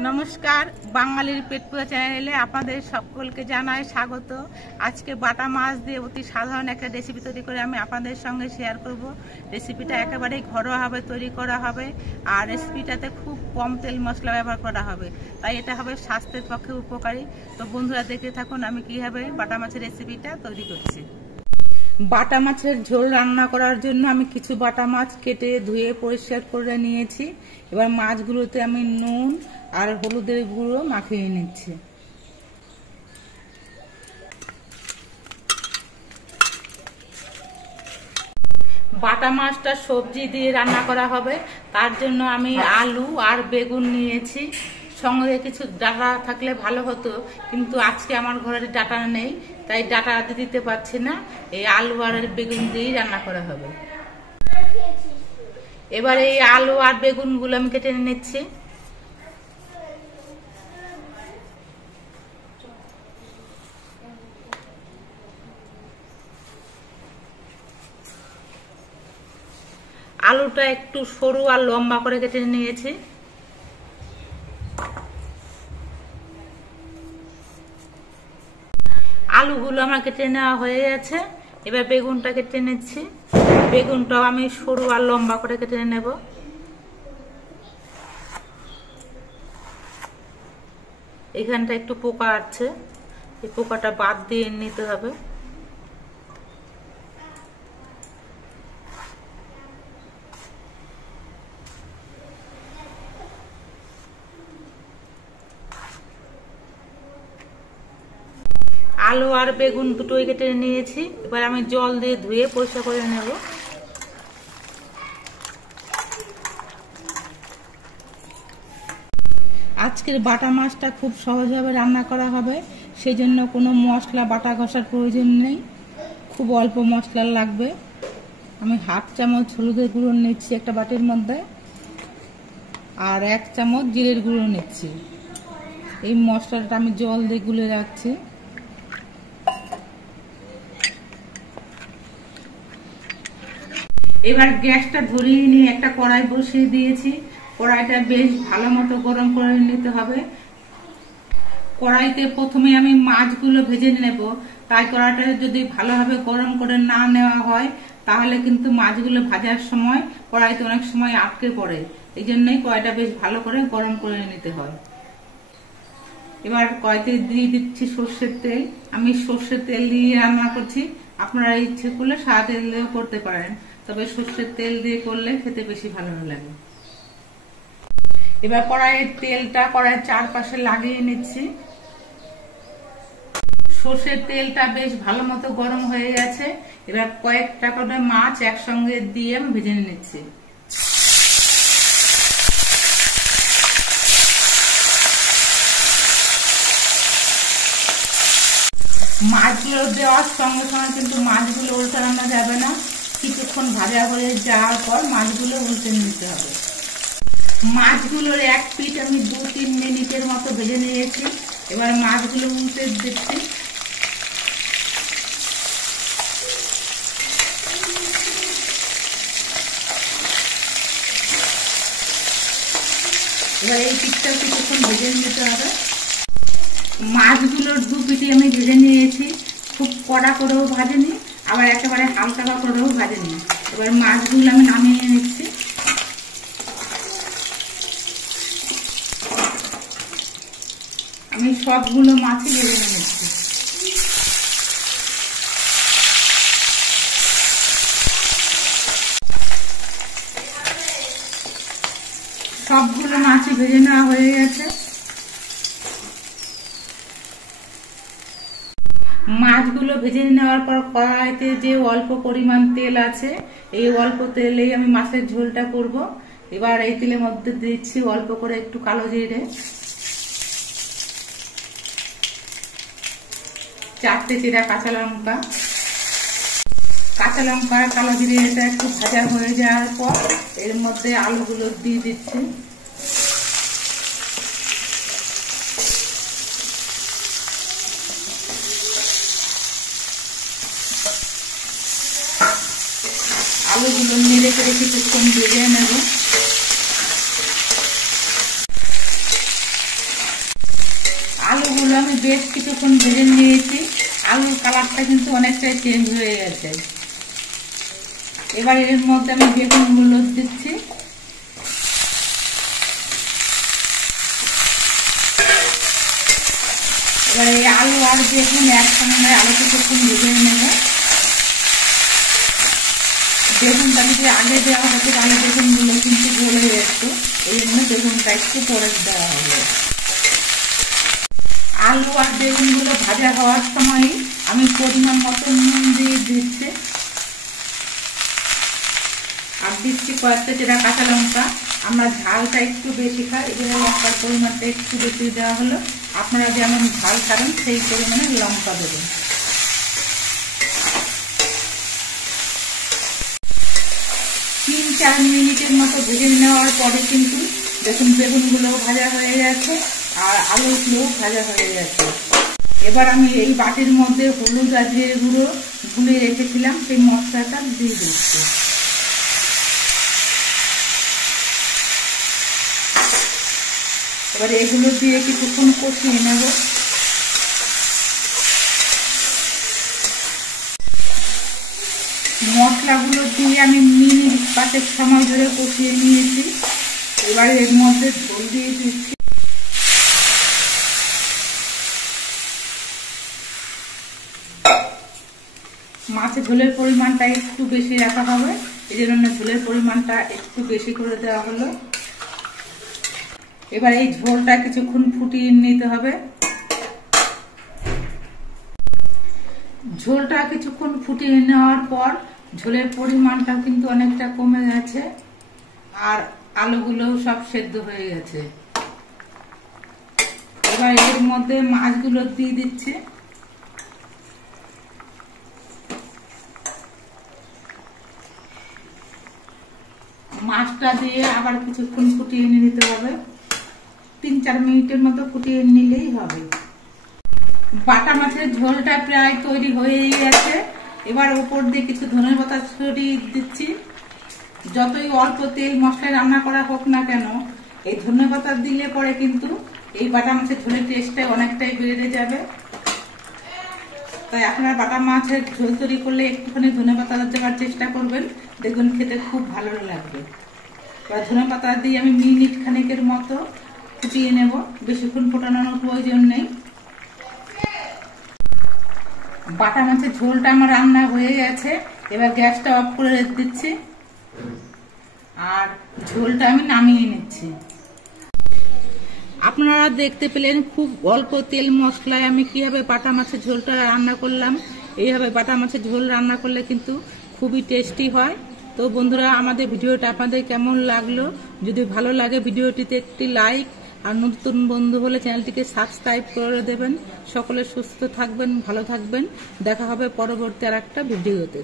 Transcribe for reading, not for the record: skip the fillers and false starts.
নমস্কার, বাঙালির পেট পুরা চ্যানেলে আপনাদের সকলকে জানাই স্বাগত। আজকে বাটা মাছ দিয়ে অতি সাধারণ একটা রেসিপি তৈরি করে আমি আপনাদের সঙ্গে শেয়ার করব। রেসিপিটা একেবারেই ঘরোয়াভাবে তৈরি করা হবে, আর রেসিপিটাতে খুব কম তেল মশলা ব্যবহার করা হবে, তাই এটা হবে স্বাস্থ্যের পক্ষে উপকারী। তো বন্ধুরা দেখতে থাকুন আমি কীভাবে বাটা মাছের রেসিপিটা তৈরি করছি। বাটা মাছের ঝোল রান্না করার জন্য আমি কিছু বাটা মাছ কেটে ধুয়ে পরিষ্কার করে নিয়েছি। এবার মাছগুলোতে আমি নুন আর হলুদের গুঁড়ো মাখিয়ে নিচ্ছি। বাটা মাছটা সবজি দিয়ে রান্না করা হবে, তার জন্য আমি আলু আর বেগুন নিয়েছি। সঙ্গে কিছু ডাটা থাকলে ভালো হতো, কিন্তু আজকে আমার ঘরে ডাটা নেই, তাই ডাটা দিতে পারছি না। এই আলু আর বেগুন দিয়েই রান্না করা হবে। এবার এই আলু আর বেগুনগুলো আমি কেটে নিচ্ছি। আলুটা একটু সরু আর লম্বা করে কেটে নিয়েছি। আলুগুলো আমার কেটে নেওয়া হয়ে গেছে। এবার বেগুনটা কেটে নিচ্ছি। বেগুনটাও আমি সরু আর লম্বা করে কেটে নেব। এখানটা একটু পোকা আছে, এই পোকাটা বাদ দিয়ে নিতে হবে। আলু আর বেগুন দুটোই কেটে নিয়েছি। এবার আমি জল দিয়ে ধুয়ে পরিষ্কার করে নেব। আজকের বাটা মাছটা খুব সহজভাবে রান্না করা হবে, সেই জন্য কোনো মশলা বাটা ঘষার প্রয়োজন নেই, খুব অল্প মশলা লাগবে। আমি হাফ চামচ হলুদের গুঁড়ো নিচ্ছি একটা বাটির মধ্যে, আর 1 চামচ জিরের গুঁড়ো নিচ্ছি। এই মশলাটা আমি জল দিয়ে গুলে রাখছি। এবার গ্যাসটা ধরিয়ে নিয়ে একটা কড়াই বসিয়ে দিয়েছি। কড়াইটা বেশ ভালো মতো গরম করে নিতে হবে। কড়াইতে প্রথমে আমি মাছগুলো ভেজে নেব, তাই কড়াইটা যদি ভালোভাবে গরম করে না নেওয়া হয় তাহলে কিন্তু মাছগুলো ভাজার সময় কড়াইতে অনেক সময় আটকে পড়ে। এই জন্যই কড়াইটা বেশ ভালো করে গরম করে নিতে হয়। এবার কড়াইতে দিয়ে দিচ্ছি সর্ষের তেল। আমি সর্ষের তেল দিয়ে রান্না করছি, আপনারা ইচ্ছে করলে সাদা তেল দিয়েও করতে পারেন, তবে সর্ষের তেল দিয়ে করলে খেতে বেশি ভালো লাগে। এবার কড়াইয়ের তেলটা কড়াইয়ের চারপাশে লাগিয়ে নিচ্ছি। সর্ষের তেলটা বেশ ভালো মতো গরম হয়ে গেছে। এবার কয়েকটা করে মাছ একসঙ্গে দিয়ে আমি ভেজে নিচ্ছি। মাছগুলো দেওয়ার সঙ্গে সঙ্গে কিন্তু মাছগুলো উল্টানো যাবে না, কিছুক্ষণ ভাজা হয়ে যাওয়ার পর মাছগুলো উল্টে নিতে হবে। মাছগুলোর এক পিঠ আমি 2-3 মিনিটের মতো ভেজে নিয়েছি। এবার মাছগুলো উল্টে দিচ্ছি। এবার এই পিঠটা কিছুক্ষণ ভেজে নিতে হবে। মাছগুলোর 2 পিঠই আমি ভেজে নিয়েছি, খুব কড়া করেও ভাজেনি, আবার একেবারে হালকা করেও ভাজেনি। এবার মাছগুলো আমি নামিয়ে নিচ্ছি। আমি সবগুলো মাছই ভেজে নিচ্ছি। সবগুলো মাছই ভেজে নেওয়া হয়ে গেছে। মাছগুলো ভেজে নেওয়ার পর কড়াইতে যে অল্প পরিমাণ তেল আছে, এই অল্প তেলেই আমি মাছের ঝোলটা করব। এবার এই তেলের মধ্যে দিচ্ছি অল্প করে একটু কালো জিরে, 4টে চিরা কাঁচা লঙ্কা। কাঁচা লঙ্কা আর কালো জিরে এটা একটু ভাজা হয়ে যাওয়ার পর এর মধ্যে আলুগুলো দিয়ে দিচ্ছি। আলুগুলো নেড়ে করে কিছুক্ষণ ভেজে নেব। আমি বেশ কিছুক্ষণ ভেজে নিয়েছি। আলুর কালারটা কিন্তু অনেকটাই চেঞ্জ হয়ে গেছে। এবার এর মধ্যে আমি বেগুনগুলো দিচ্ছি। এবার এই আলু আর বেগুন একসঙ্গে আলু কিছুক্ষণ ভেজে নেব। বেগুনটা যদি আগে দেওয়া হতো তাহলে বেগুনগুলো কিন্তু গলে যেত, এই জন্য বেগুনটা একটু পরে দেওয়া হবে। আলু আর বেগুনগুলো ভাজা হওয়ার সময় আমি পরিমাণ মতো নুন দিয়ে দিচ্ছি, আর দিচ্ছি কয়েকটা চেরা কাঁচা লঙ্কা। আমরা ঝালটা একটু বেশি খাই, এই জন্য লঙ্কার পরিমাণটা একটু বেশি দেওয়া হলো। আপনারা যেমন ঝাল খাবেন সেই পরিমাণে লঙ্কা দেবেন। 3-4 মিনিটের মতো ভেজে নেওয়ার পরে কিন্তু দেখুন বেগুনগুলো ভাজা হয়ে গেছে আর আলুগুলোও ভাজা হয়ে গেছে। এবার আমি এই বাটির মধ্যে হলুদ আর জিরে গুঁড়ো গুলে রেখেছিলাম সেই মশলাটা দিয়ে দিচ্ছি। এবার এগুলো দিয়ে কিছুক্ষণ কষিয়ে নেব। মশলাগুলো দিয়ে আমি মিনিট 5 সময় ধরে কষিয়ে নিয়েছি। এবার এর মধ্যে ঝোল দিয়ে দিচ্ছি। মাছের ঝোলের পরিমাণটা একটু বেশি রাখা হবে, এই জন্য ঝোলের পরিমাণটা একটু বেশি করে দেওয়া হলো। এবার এই ঝোলটা কিছুক্ষণ ফুটিয়ে নিতে হবে। ঝোলটা কিছুক্ষণ ফুটিয়ে নেওয়ার পর ঝোলের পরিমাণটা কিন্তু অনেকটা কমে গেছে আর আলুগুলোও সব সেদ্ধ হয়ে গেছে। এবার এর মধ্যে মাছগুলো দিয়ে দিচ্ছি। মাছটা দিয়ে আবার কিছুক্ষণ ফুটিয়ে নিতে হবে, 3-4 মিনিটের মতো ফুটিয়ে নিলেই হবে। বাটা মাছের ঝোলটা প্রায় তৈরি হয়েই গেছে। এবার উপর দিয়ে কিছু ধনেপাতা ছড়িয়ে দিচ্ছি। যতই অল্প তেল মশলায় রান্না করা হোক না কেন, এই ধনেপাতা দিলে পরে কিন্তু এই বাটা মাছের ঝোলের টেস্টটা অনেকটাই বেড়ে যাবে। তাই আপনারা বাটা মাছের ঝোল তৈরি করলে একটুখানি ধনেপাতা দেওয়ার চেষ্টা করবেন, দেখবেন খেতে খুব ভালো লাগবে। এবার ধনেপাতা দিয়ে আমি মিনিট খানেকের মতো ফুটিয়ে নেব, বেশিক্ষণ ফোটানোর প্রয়োজন নেই। বাটা মাছের ঝোলটা আমার রান্না হয়ে গেছে। এবার গ্যাসটা অফ করে দিচ্ছি আর ঝোলটা আমি নামিয়ে নিচ্ছি। আপনারা দেখতে পেলেন খুব অল্প তেল মশলায় আমি কিভাবে বাটা মাছের ঝোলটা রান্না করলাম। এইভাবে বাটা মাছের ঝোল রান্না করলে কিন্তু খুবই টেস্টি হয়। তো বন্ধুরা, আমাদের ভিডিওটা আপনাদের কেমন লাগলো? যদি ভালো লাগে ভিডিওটিতে একটি লাইক, আর নতুন বন্ধু হলে চ্যানেলটিকে সাবস্ক্রাইব করে দেবেন। সকলে সুস্থ থাকবেন, ভালো থাকবেন। দেখা হবে পরবর্তী আর একটা ভিডিওতে।